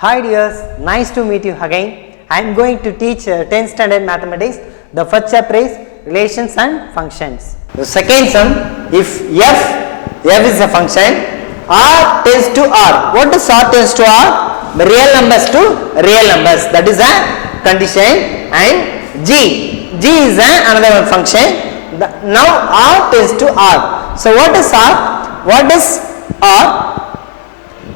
Hi dears, nice to meet you again. I am going to teach 10th standard mathematics. The first chapter is relations and functions. The second sum, if f is a function, r tends to r. What is r tends to r? Real numbers to real numbers. That is a condition. And g is another one function. Now r tends to r. So what is r? What is r?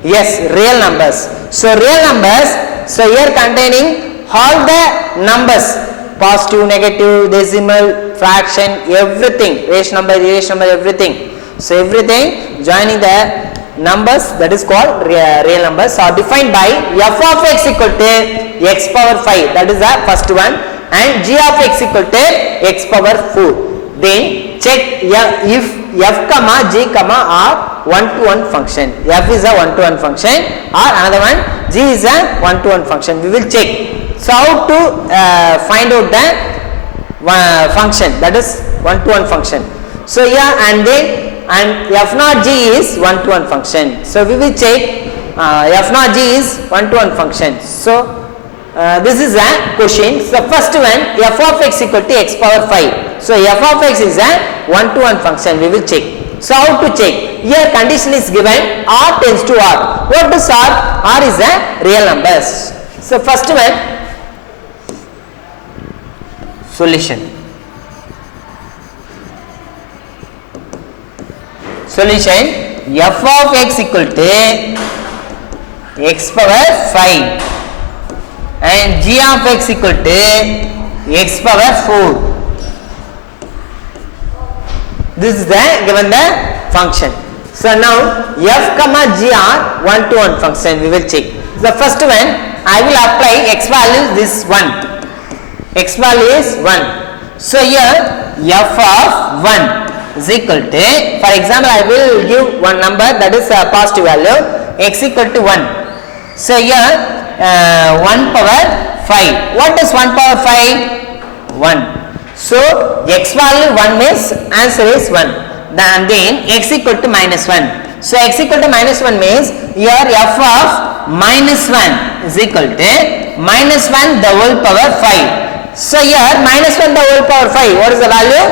Yes, real numbers. So real numbers, so here containing all the numbers, positive, negative, decimal, fraction, everything, rational number, everything. So everything joining the numbers, that is called real numbers, are defined by f of x equal to x power 5, that is the first one, and g of x equal to x power 4. Then check if f comma g comma are one-to-one function. F is a one-to-one function, or another one g is a one-to-one function. We will check. So how to find out the function, that is one-to-one function. So and then f naught g is one-to-one function. So we will check f naught g is one-to-one function. So this is a question. So first one, f of x equal to x power 5. So f of x is a one-to-one function. We will check. So how to check? Here condition is given r tends to r. What is r? R is a real numbers. So first one, solution. Solution, f of x equal to x power 5 and g of x equal to x power 4. This is the given the function. So now f comma g are one-to-one function. We will check. The first one, I will apply x value this 1. X value is 1. So here f of 1 is equal to, for example, I will give one number, that is a positive value, x equal to 1. So here 1 power 5. What is 1 power 5? 1. So x value 1 means answer is 1. Then x equal to minus 1. So x equal to minus 1 means here f of minus 1 is equal to minus 1 the whole power 5. So here minus 1 the whole power 5. What is the value?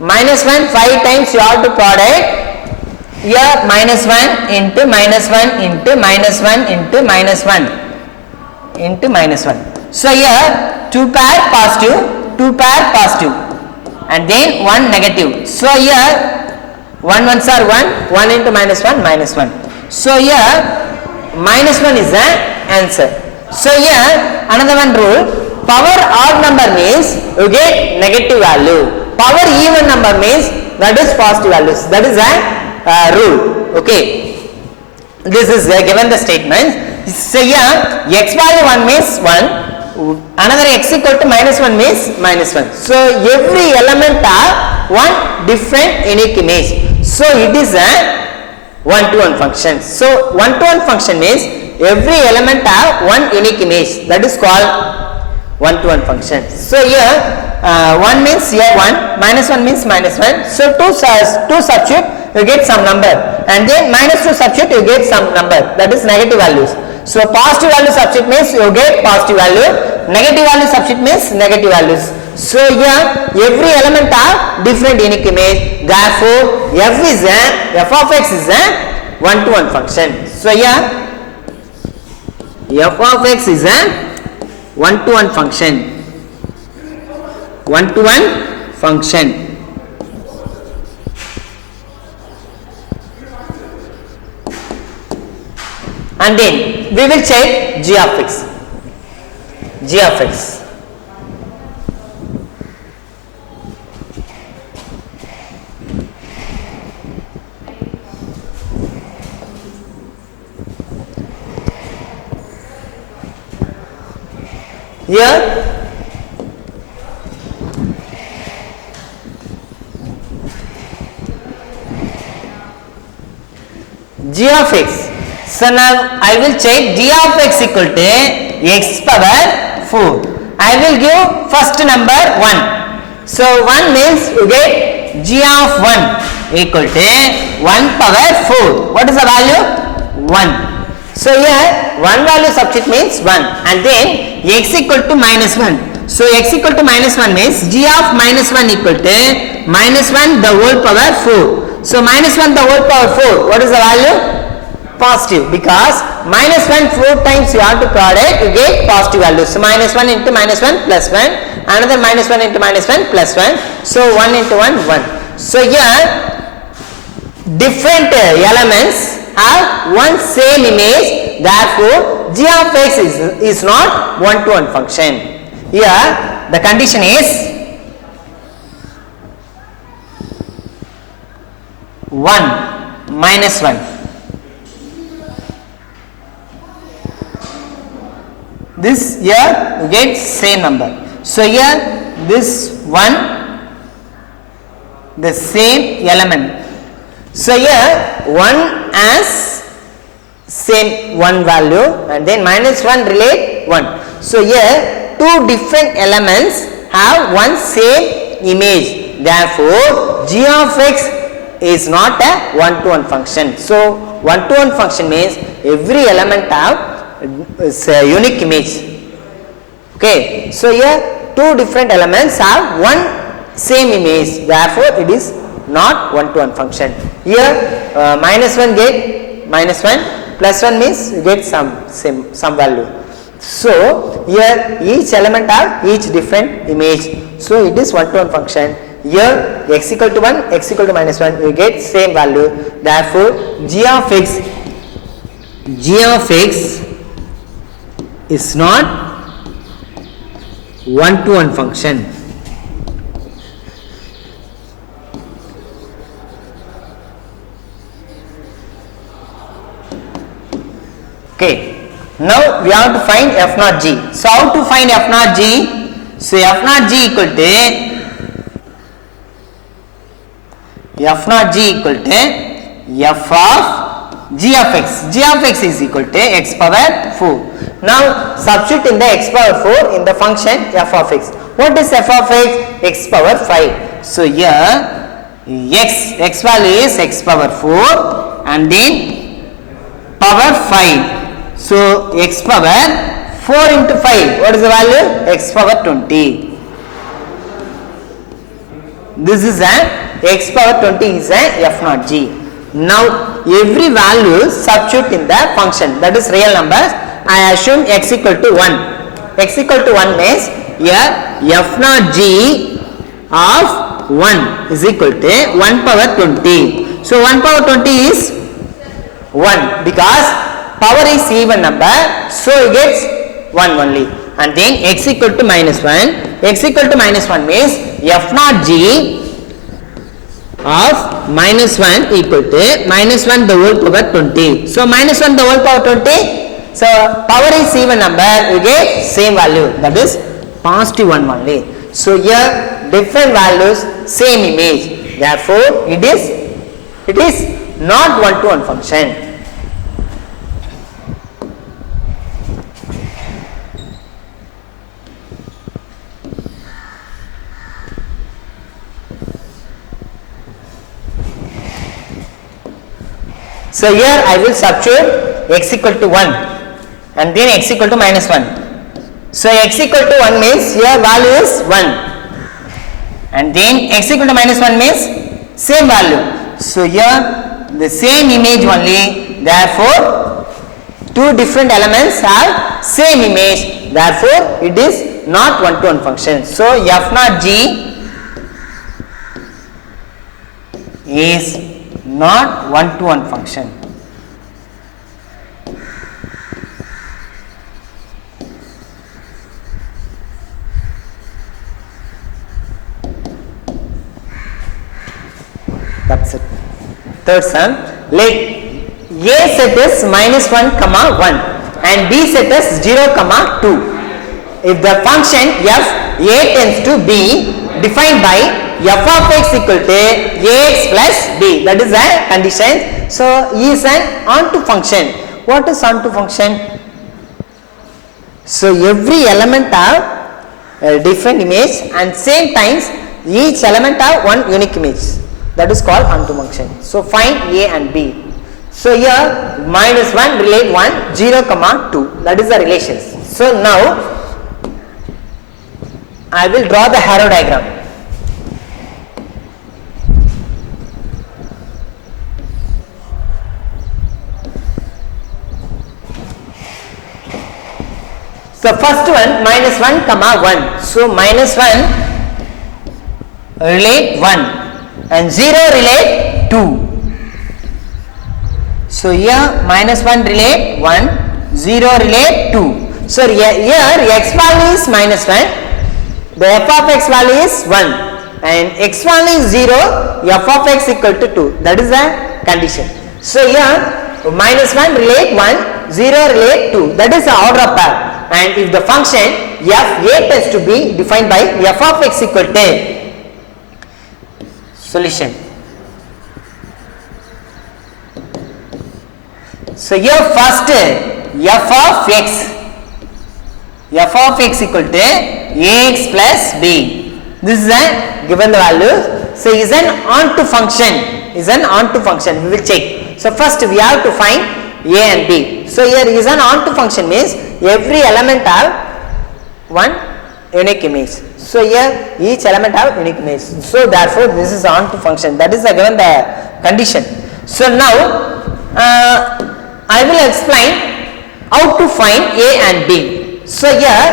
Minus 1 5 times you have to product. Here minus 1 into minus 1 into minus 1 into minus 1 into minus 1. So here 2 pair positive, 2 pair positive, and then 1 negative. So here 1 ones are 1, 1 into minus 1 minus 1. So here minus 1 is the answer. So here another one rule, power odd number means you get negative value, power even number means that is positive values. That is a rule. Okay, this is given the statement. So here x value 1 means 1, another x equal to minus 1 means minus 1. So every element are one different unique image. So it is a one-to-one function. So one-to-one function means every element have one unique image. That is called one-to-one function. So here 1 means here 1, minus 1 means minus 1. So 2 substitute you get some number, and then minus 2 substitute you get some number, that is negative values. So positive value substitute means you get positive value, negative value substitute means negative values. So here every element have different unique image. Therefore f of x is a one-to-one function. So here f of x is a one-to-one function. One-to-one function. And then we will check g of x. G of x. Here g of x. So now I will check g of x equal to x power 4. I will give first number 1. So 1 means you get g of 1 equal to 1 power 4. What is the value? 1. So here one value substitute means 1 and then x equal to minus 1. So x equal to minus 1 means g of minus 1 equal to minus 1 the whole power 4. So minus 1 the whole power 4, what is the value? Positive, because minus 1 4 times you have to product, you get positive value. So minus 1 into minus 1 plus 1, another minus 1 into minus 1 plus 1. So 1 into 1, 1. So here different elements have one same image, therefore g of x is not one-to-one function. Here the condition is 1 minus 1. This here you get same number. So here this 1 the same element. So here 1 has same 1 value and then minus 1 relate 1. So here two different elements have one same image, therefore g of x is not a one-to-one function. So one-to-one function means every element have a unique image. Okay, so here two different elements have one same image, therefore it is not one-to-one function. Here minus 1 get minus 1, plus 1 means you get some value. So here each element have each different image, so it is one-to-one function. Here x equal to 1, x equal to minus 1, you get same value, therefore g of x is not one-to-one function. Okay, now we have to find f naught g. So how to find f naught g? So f naught g equal to f of g of x. G of x is equal to x power 4. Now substitute in the x power 4 in the function f of x. What is f of x? X power 5. So here x value is x power 4 and then power 5. So x power 4 into 5, what is the value? X power 20. This is a x power 20 is a f naught g. Now every value substitute in the function, that is real numbers. I assume x equal to 1. X equal to 1 means here f naught g of 1 is equal to 1 power 20. So 1 power 20 is 1 because power is even number, so it gets 1 only. And then x equal to minus 1. X equal to minus 1 means f naught g of minus 1 equal to minus 1 the whole power 20. So minus 1 the whole power 20. So power is even number, you get same value, that is positive 1 only. So here different values, same image, therefore it is not one-to-one function. So here I will substitute x equal to 1 and then x equal to minus 1. So x equal to 1 means here value is 1 and then x equal to minus 1 means same value. So here the same image only, therefore two different elements have same image, therefore it is not one-to-one function. So f naught g is not one-to-one function. That's it. Third sum, let A set is minus 1 comma 1 and B set is 0 comma 2. If the function f A tends to B defined by f of x equal to ax plus b, that is a condition. So E is an onto function. What is onto function? So every element have a different image and same times each element have one unique image, that is called onto function. So find A and B. So here minus 1 relate 1, 0 comma 2, that is the relations. So now I will draw the arrow diagram. So first one minus 1 comma 1. So minus 1 relate 1 and 0 relate 2. So here minus 1 relate 1, 0 relate 2. So here x value is minus 1, the f of x value is 1 and x value is 0, f of x equal to 2. That is the condition. So here minus 1 relate 1, 0 relate 2. That is the order of pair. And if the function f8 has to be defined by f of x equal to solution. So here first f of x equal to ax plus b. This is a given the value. So is an onto function. We will check. So first we have to find a and b. So here is an onto function means every element have one unique image. So here each element have unique image. So therefore this is onto function. That is given the condition. So now I will explain how to find a and b. So here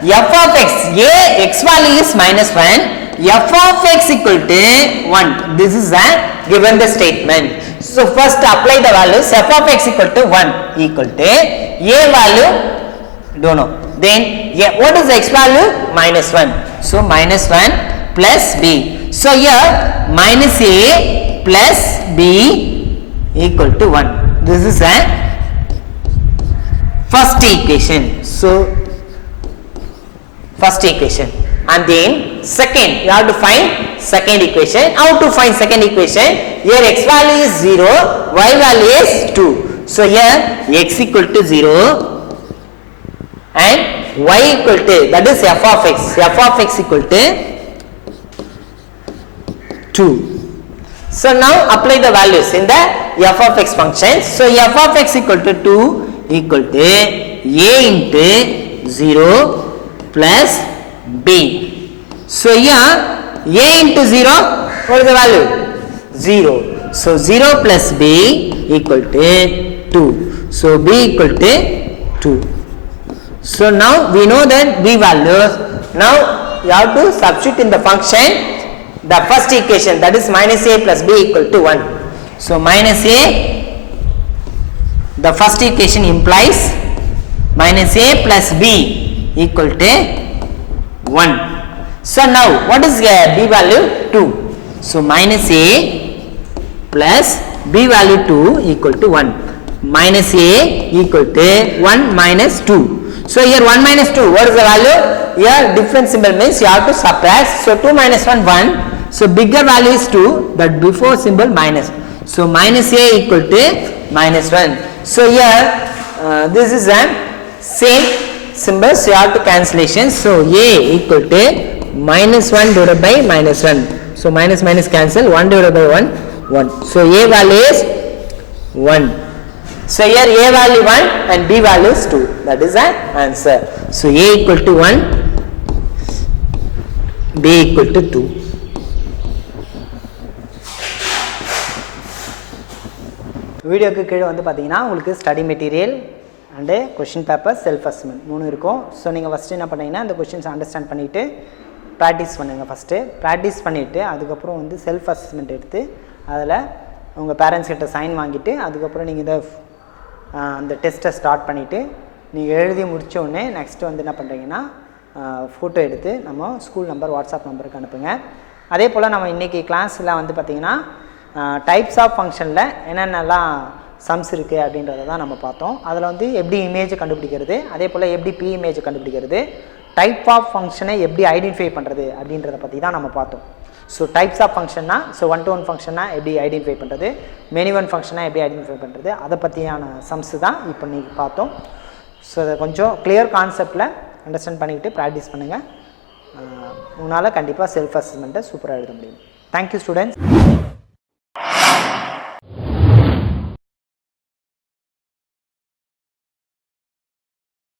f of x, x value is minus 1, f of x equal to 1. This is a given the statement. So first apply the values. F of x equal to 1 equal to a value don't know. Then what is the x value? Minus 1. So minus 1 plus b. So here minus a plus b equal to 1. This is a first equation. So first equation. And then second, you have to find second equation. How to find second equation? Here x value is 0, y value is 2. So here x equal to 0 and y equal to, that is f of x. F of x equal to 2. So now apply the values in the f of x function. So f of x equal to 2 equal to a into 0 plus b. So here a into 0, what is the value? 0. So 0 plus b equal to 2. So b equal to 2. So now we know that b values. Now you have to substitute in the function the first equation, that is minus a plus b equal to 1. So minus a, the first equation implies minus a plus b equal to 1. So now what is b value? 2. So minus a plus b value 2 equal to 1. Minus a equal to 1 minus 2. So here 1 minus 2, what is the value? Here different symbol means you have to subtract. So 2 minus 1, 1. So bigger value is 2, but before symbol minus. So minus a equal to minus 1. So here this is a same symbol, so you have to cancellation. So a equal to minus 1 divided by minus 1. So minus minus cancel, 1 divided by 1, 1. So a value is 1. So here a value 1 and b value is 2. That is the answer. So a equal to 1, b equal to 2. வீடியோக்கு கீழே வந்து பார்த்தீங்கன்னா உங்களுக்கு study material and question paper self assessment 3 இருக்கும். So நீங்கள் first என்ன பண்ணீங்கன்னா இந்த கொஷின்ஸ் அண்டர்ஸ்டாண்ட் பண்ணிவிட்டு ப்ராக்டிஸ் பண்ணுங்கள். ஃபஸ்ட்டு ப்ராக்டிஸ் பண்ணிவிட்டு அதுக்கப்புறம் வந்து செல்ஃப் அசஸ்மெண்ட் எடுத்து அதில் உங்கள் பேரண்ட்ஸ் கிட்ட சைன் வாங்கிட்டு அதுக்கப்புறம் நீங்கள் இதை அந்த டெஸ்ட்டை ஸ்டார்ட் பண்ணிவிட்டு நீங்கள் எழுதி முடித்த உடனே நெக்ஸ்ட்டு வந்து என்ன பண்ணுறீங்கன்னா ஃபோட்டோ எடுத்து நம்ம ஸ்கூல் நம்பர் வாட்ஸ்அப் நம்பருக்கு அனுப்புங்க. அதே போல் நம்ம இன்றைக்கி கிளாஸில் வந்து பார்த்திங்கன்னா டைப்ஸ் ஆஃப் ஃபங்க்ஷனில் என்னென்னலாம் சம்ஸ் இருக்குது அப்படின்றத தான் நம்ம பார்த்தோம். அதில் வந்து எப்படி இமேஜை கண்டுபிடிக்கிறது, அதே போல் எப்படி பி இமேஜை கண்டுபிடிக்கிறது, டைப் ஆஃப் ஃபங்க்ஷனை எப்படி ஐடென்டிஃபை பண்ணுறது அப்படின்றத பற்றி தான் நம்ம பார்த்தோம். ஸோ டைப்ஸ் ஆஃப் ஃபங்க்ஷன்னா, ஸோ 1-to-1 ஃபங்க்ஷன்னா எப்படி ஐடென்டிஃபை பண்ணுறது, மெனி ஒன் ஃபங்க்ஷனா எப்படி ஐடென்டிஃபை பண்ணுறது, அதை பற்றியான சம்ஸ் தான் இப்போ நீங்கள் பார்த்தோம். ஸோ அதை கொஞ்சம் கிளியர் கான்செப்டில் அண்டர்ஸ்டாண்ட் பண்ணிக்கிட்டு ப்ராக்டிஸ் பண்ணுங்கள். உங்களால் கண்டிப்பாக செல்ஃப் அசஸ்மெண்ட்டை சூப்பராக எழுத முடியும். Thank you students.